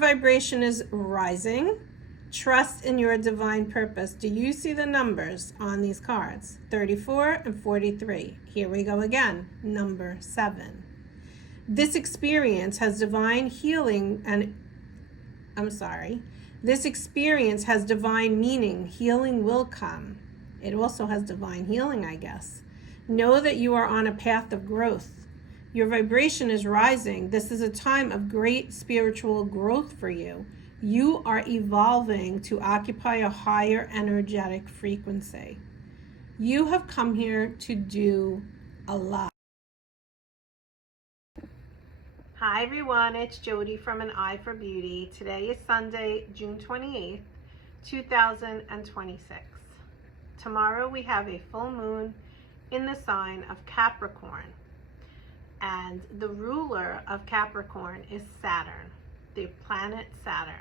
vibration is rising. Trust in your divine purpose. Do you see the numbers on these cards? 34 and 43. Here we go again. Number 7. This experience has divine healing and This experience has divine meaning. Healing will come. It also has divine healing, I guess. Know that you are on a path of growth. Your vibration is rising. This is a time of great spiritual growth for you. You are evolving to occupy a higher energetic frequency. You have come here to do a lot. Hi everyone, it's Jody from An Eye for Beauty. Today is Sunday, June 28th, 2026. Tomorrow we have a full moon in the sign of Capricorn. And the ruler of Capricorn is Saturn, the planet Saturn.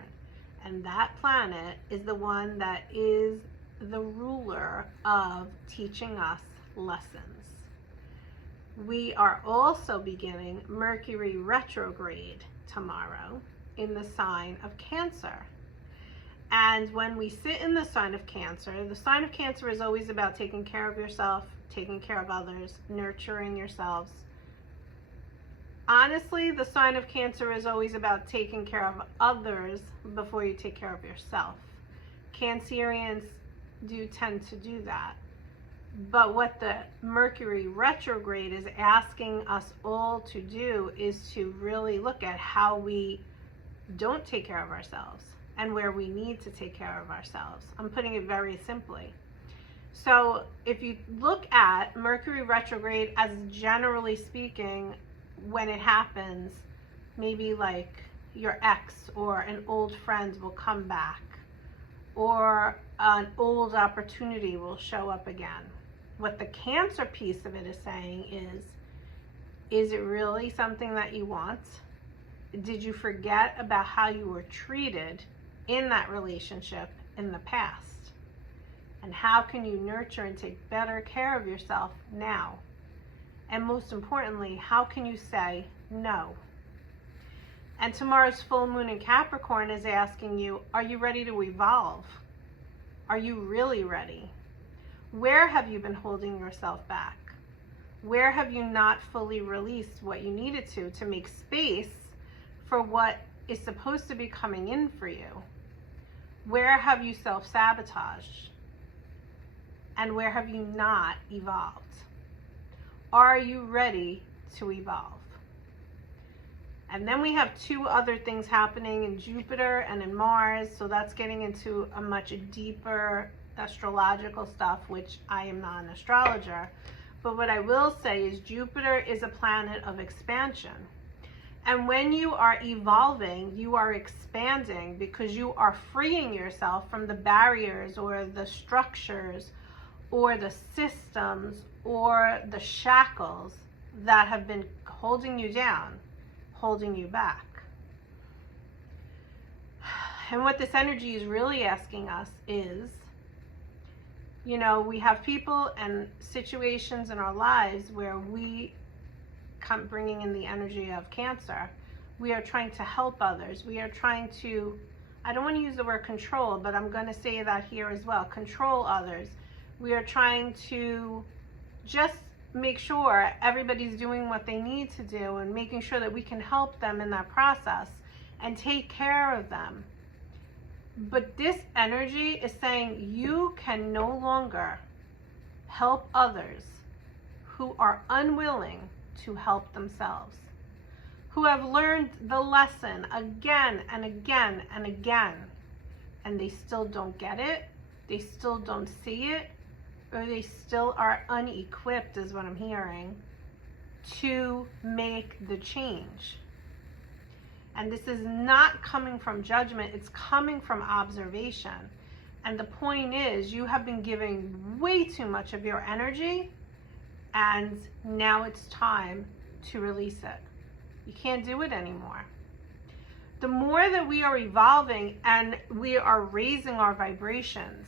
And that planet is the one that is the ruler of teaching us lessons. We are also beginning Mercury Retrograde tomorrow in the sign of Cancer. And when we sit in the sign of Cancer is always about taking care of yourself, taking care of others, nurturing yourselves. Honestly, the sign of Cancer is always about taking care of others before you take care of yourself. Cancerians do tend to do that. But what the Mercury retrograde is asking us all to do is to really look at how we don't take care of ourselves and where we need to take care of ourselves. I'm putting it very simply. So if you look at Mercury retrograde as generally speaking, when it happens, maybe like your ex or an old friend will come back, or an old opportunity will show up again. What the Cancer piece of it is saying is it really something that you want? Did you forget about how you were treated in that relationship in the past? And how can you nurture and take better care of yourself now? And most importantly, how can you say no? And tomorrow's full moon in Capricorn is asking you, are you ready to evolve? Are you really ready? Where have you been holding yourself back? Where have you not fully released what you needed to make space for what is supposed to be coming in for you? Where have you self-sabotaged? And where have you not evolved? Are you ready to evolve? And then we have two other things happening in Jupiter and in Mars. So that's getting into a much deeper astrological stuff, which I am not an astrologer. But what I will say is Jupiter is a planet of expansion. And when you are evolving, you are expanding because you are freeing yourself from the barriers or the structures or the systems or the shackles that have been holding you down, holding you back. And what this energy is really asking us is, you know, we have people and situations in our lives where we come bringing in the energy of Cancer. We are trying to help others. We are trying to, I don't want to use the word control, but I'm going to say that here as well, control others. We are trying to just make sure everybody's doing what they need to do and making sure that we can help them in that process and take care of them. But this energy is saying you can no longer help others who are unwilling to help themselves, who have learned the lesson again and again and again, and they still don't get it, they still don't see it, or they still are unequipped, is what I'm hearing, to make the change. And this is not coming from judgment, it's coming from observation. And the point is, you have been giving way too much of your energy, and now it's time to release it. You can't do it anymore. The more that we are evolving and we are raising our vibrations,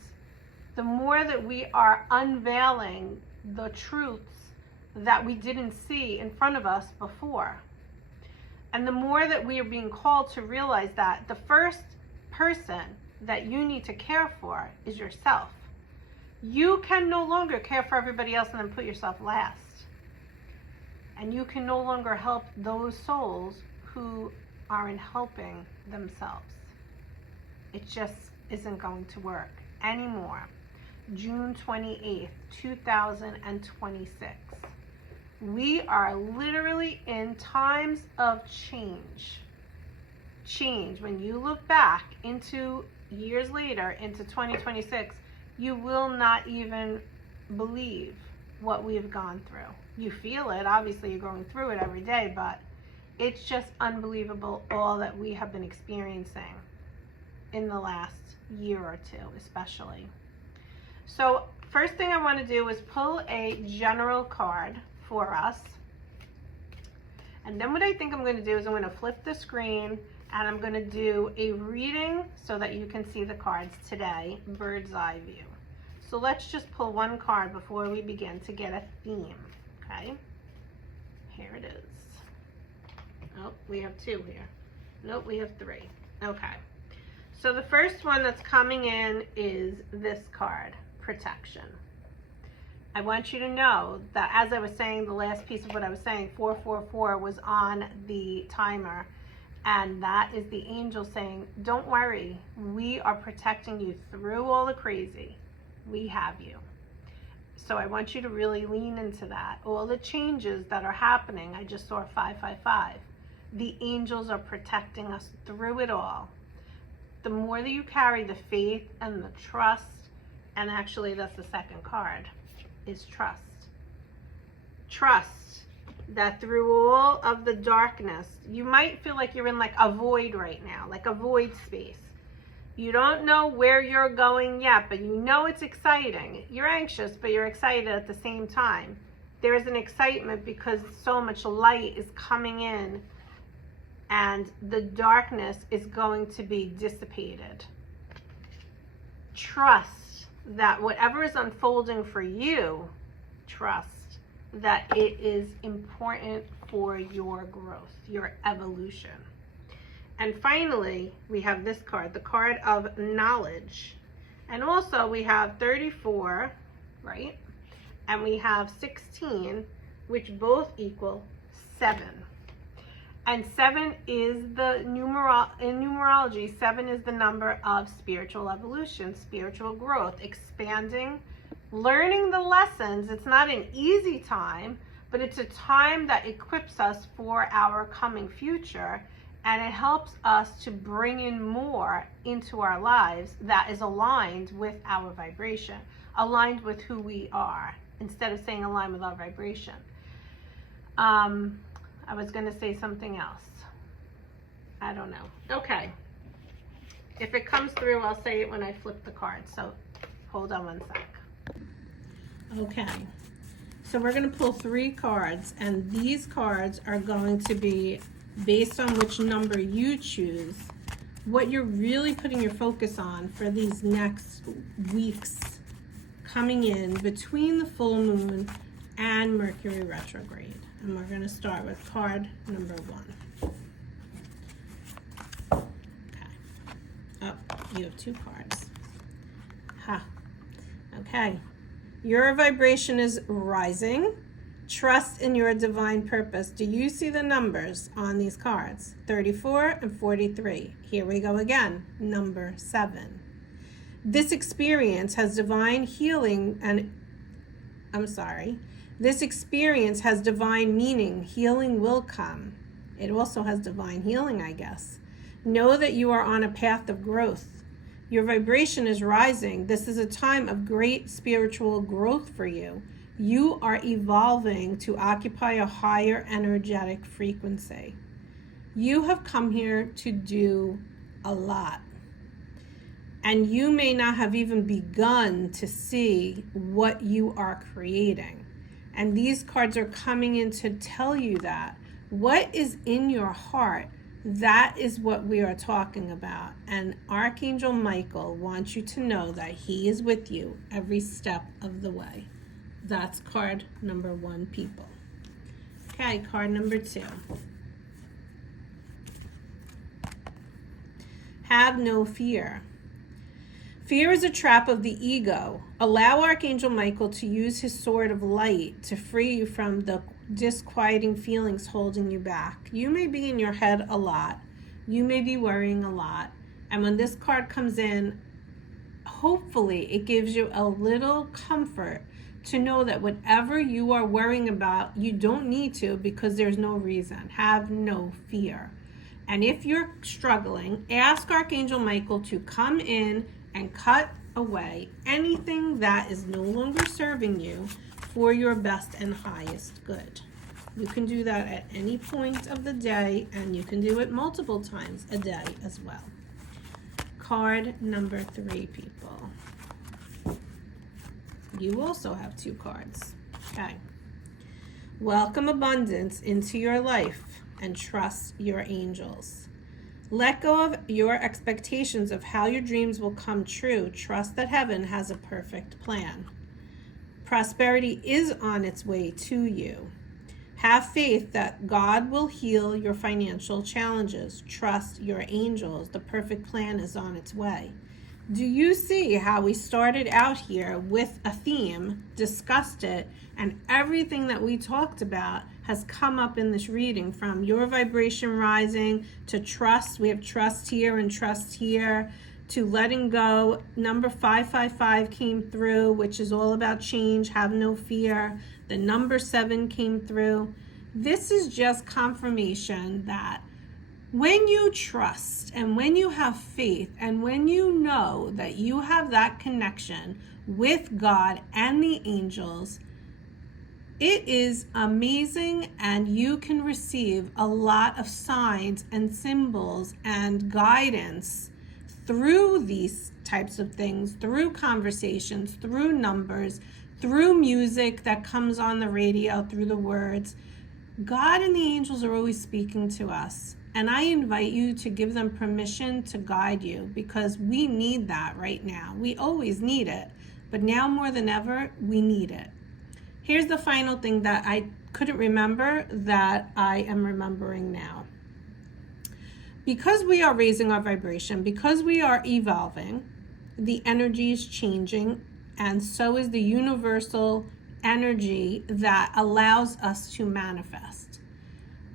the more that we are unveiling the truths that we didn't see in front of us before. And the more that we are being called to realize that the first person that you need to care for is yourself. You can no longer care for everybody else and then put yourself last. And you can no longer help those souls who aren't helping themselves. It just isn't going to work anymore. June 28th, 2026. We are literally in times of change. Change. When you look back into years later, into 2026, you will not even believe what we've gone through. You feel it. Obviously, you're going through it every day, but it's just unbelievable all that we have been experiencing in the last year or two, especially. So first thing I want to do is pull a general card for us. And then what I think I'm going to do is I'm going to flip the screen and I'm going to do a reading so that you can see the cards today, bird's eye view. So let's just pull one card before we begin to get a theme, okay? Here it is. Oh, we have two here. Nope, we have three. Okay. So the first one that's coming in is this card, protection. I want you to know that, as I was saying, the last piece of what I was saying, 444 was on the timer, and that is the angel saying, don't worry, we are protecting you through all the crazy. We have you. So I want you to really lean into that. All the changes that are happening, I just saw 555. The angels are protecting us through it all. The more that you carry the faith and the trust, and actually that's the second card, is trust. Trust that through all of the darkness, you might feel like you're in like a void right now, like a void space. You don't know where you're going yet, but you know it's exciting. You're anxious, but you're excited at the same time. There is an excitement because so much light is coming in and the darkness is going to be dissipated. Trust that whatever is unfolding for you, trust that it is important for your growth, your evolution. And finally, we have this card, the card of knowledge. And also we have 34, right? And we have 16, which both equal 7. And 7 is the in numerology, 7 is the number of spiritual evolution, spiritual growth, expanding, learning the lessons. It's not an easy time, but it's a time that equips us for our coming future, and it helps us to bring in more into our lives that is aligned with our vibration, aligned with who we are, instead of saying aligned with our vibration. I was going to say something else. I don't know. Okay. If it comes through, I'll say it when I flip the card. So hold on one sec. Okay. So we're going to pull 3 cards, and these cards are going to be based on which number you choose, what you're really putting your focus on for these next weeks coming in between the full moon and Mercury retrograde. And we're going to start with card number 1. Okay. Oh, you have 2 cards. Ha. Okay. Your vibration is rising. Trust in your divine purpose. Do you see the numbers on these cards? 34 and 43. Here we go again. Number 7. This experience has divine healing and This experience has divine meaning. Healing will come. It also has divine healing, I guess. Know that you are on a path of growth. Your vibration is rising. This is a time of great spiritual growth for you. You are evolving to occupy a higher energetic frequency. You have come here to do a lot. And you may not have even begun to see what you are creating. And these cards are coming in to tell you that what is in your heart, that is what we are talking about. And Archangel Michael wants you to know that he is with you every step of the way. That's card number 1, people. Okay, card number 2. Have no fear. Fear is a trap of the ego. Allow Archangel Michael to use his sword of light to free you from the disquieting feelings holding you back. You may be in your head a lot. You may be worrying a lot. And when this card comes in, hopefully it gives you a little comfort to know that whatever you are worrying about, you don't need to, because there's no reason. Have no fear. And if you're struggling, ask Archangel Michael to come in and cut away anything that is no longer serving you for your best and highest good. You can do that at any point of the day, and you can do it multiple times a day as well. Card number 3, people. You also have 2 cards. Okay. Welcome abundance into your life and trust your angels. Let go of your expectations of how your dreams will come true. Trust that heaven has a perfect plan. Prosperity is on its way to you. Have faith that God will heal your financial challenges. Trust your angels. The perfect plan is on its way. Do you see how we started out here with a theme, discussed it, and everything that we talked about has come up in this reading, from your vibration rising to trust. We have trust here and trust here, to letting go. Number 555 came through, which is all about change. Have no fear. The number 7 came through. This is just confirmation that when you trust and when you have faith and when you know that you have that connection with God and the angels, it is amazing, and you can receive a lot of signs and symbols and guidance through these types of things, through conversations, through numbers, through music that comes on the radio, through the words. God and the angels are always speaking to us. And I invite you to give them permission to guide you, because we need that right now. We always need it, but now more than ever, we need it. Here's the final thing that I couldn't remember that I am remembering now. Because we are raising our vibration, because we are evolving, the energy is changing, and so is the universal energy that allows us to manifest.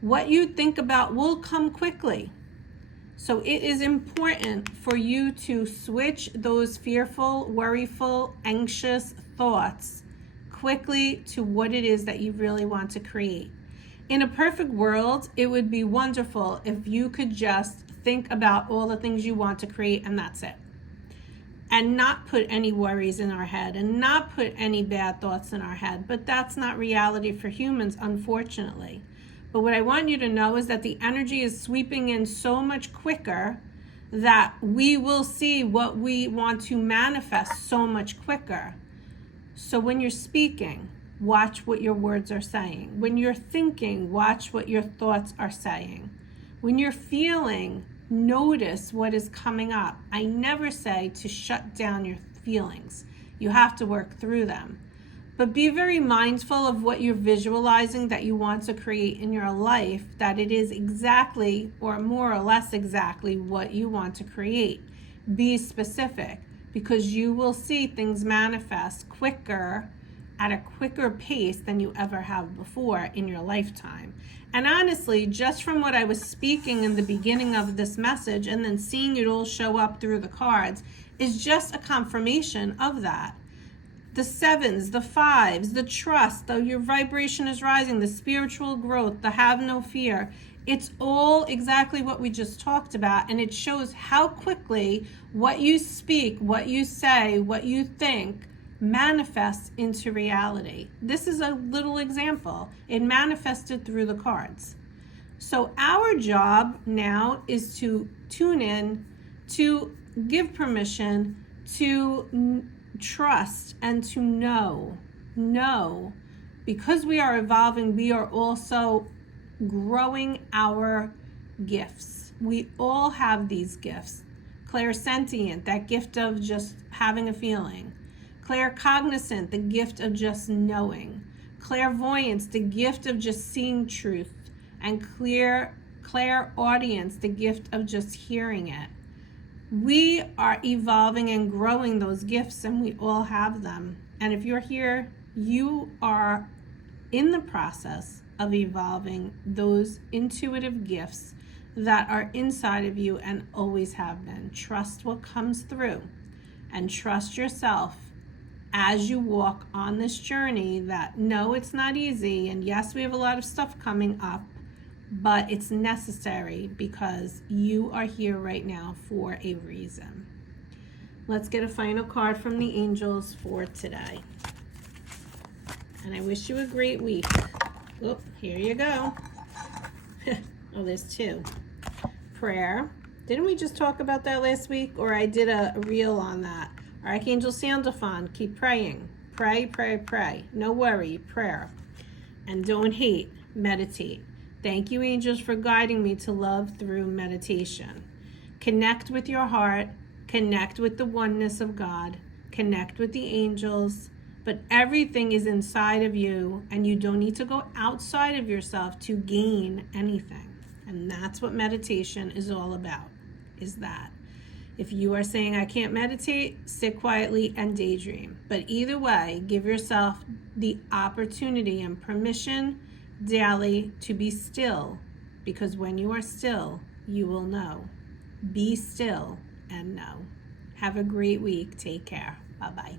What you think about will come quickly. So it is important for you to switch those fearful, worryful, anxious thoughts quickly to what it is that you really want to create. In a perfect world, it would be wonderful if you could just think about all the things you want to create and that's it. And not put any worries in our head and not put any bad thoughts in our head. But that's not reality for humans, unfortunately. But what I want you to know is that the energy is sweeping in so much quicker that we will see what we want to manifest so much quicker. So when you're speaking, watch what your words are saying. When you're thinking, watch what your thoughts are saying. When you're feeling, notice what is coming up. I never say to shut down your feelings. You have to work through them. But be very mindful of what you're visualizing that you want to create in your life, that it is exactly or more or less exactly what you want to create. Be specific, because you will see things manifest quicker, at a quicker pace than you ever have before in your lifetime. And honestly, just from what I was speaking in the beginning of this message and then seeing it all show up through the cards is just a confirmation of that. The 7s, the 5s, the trust, though your vibration is rising, the spiritual growth, the have no fear. It's all exactly what we just talked about, and it shows how quickly what you speak, what you say, what you think manifests into reality. This is a little example. It manifested through the cards. So our job now is to tune in, to give permission, to trust, and to know, because we are evolving, we are also growing our gifts. We all have these gifts. Clairsentient, that gift of just having a feeling. Claircognizant, the gift of just knowing. Clairvoyance, the gift of just seeing truth. And clairaudience, the gift of just hearing it. We are evolving and growing those gifts, and we all have them. And if you're here, you are in the process of evolving those intuitive gifts that are inside of you and always have been. Trust what comes through and trust yourself as you walk on this journey that no, it's not easy. And yes, we have a lot of stuff coming up, but it's necessary because you are here right now for a reason. Let's get a final card from the angels for today. And I wish you a great week. Oh, here you go. Oh, there's two. Prayer. Didn't we just talk about that last week? Or I did a reel on that. Archangel Sandalphon, keep praying. Pray, pray, pray. No worry, prayer. And don't hate, meditate. Thank you, angels, for guiding me to love through meditation. Connect with your heart. Connect with the oneness of God. Connect with the angels. But everything is inside of you, and you don't need to go outside of yourself to gain anything. And that's what meditation is all about, is that. If you are saying, I can't meditate, sit quietly and daydream. But either way, give yourself the opportunity and permission daily to be still, because when you are still, you will know. Be still and know. Have a great week. Take care. Bye-bye.